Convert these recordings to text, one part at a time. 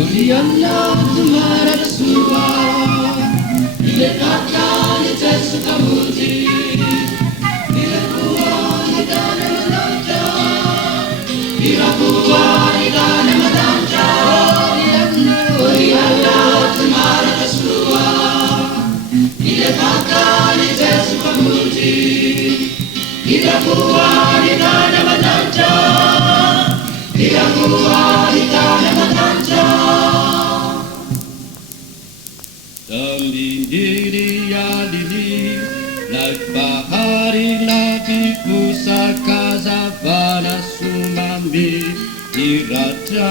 Ulianlah tumara Yesua, dilekatkan Yesus kamuji, dirakuan di dalam medanca, dirakuan di dalam medanca. Ulianlah tumara Yesua, dilekatkan Yesus kamuji, dirakuan di dalam medanca, dirakuan di dalam medanca. Diri bahari lagi pusaka zabana sumambi diraja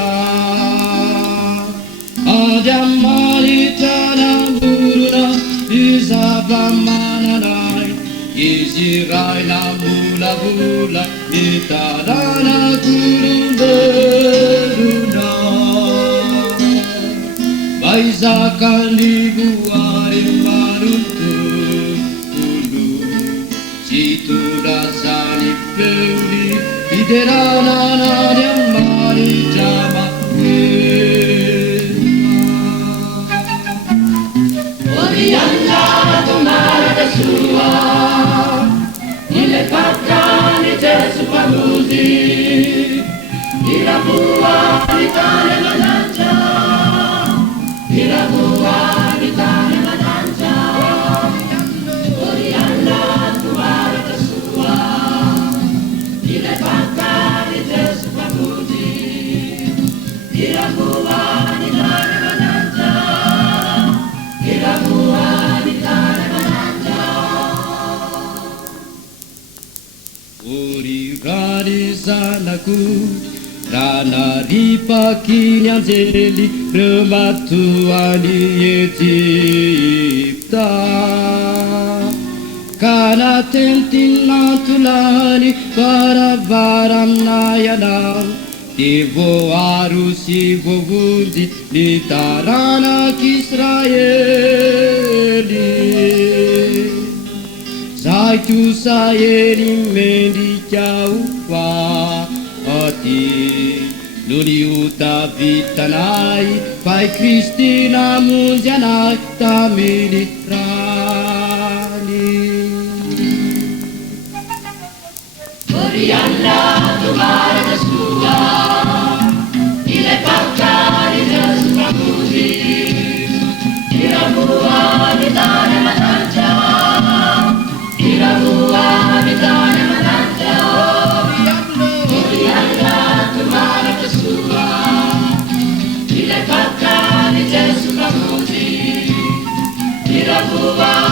ada malita namuruna izabamananai izirai namula bula ditadana guru beruna baizakan dibuari maruntu situ dasani peuli iderana nadia mari jama Oriana tomara Yesua dilepaskan di Yesus pamuzi dirabua di tanah medanca dirabua di tanah medanca Oriana tomara Yesua dilepaskan di Yesus pamuzi dirabua di tanah medanca dirabua di tanah medanca. Uri radisanaku Rana ripakin yang jeli rematuan di Egypta Kana tentin natulani para baram nayana Devo arusi vovundi di tarana Israeli Saitu sayeri mendi jauh ati Luni uta vitanai Pai Kristina munjanai tamili rani Oriana tomara Yesua dilepaskan di Yesus pamuzi dirabua di tanah medanca dirabua di tanah medanca Oriana tomara Yesua dilepaskan di Yesus pamuzi dirabua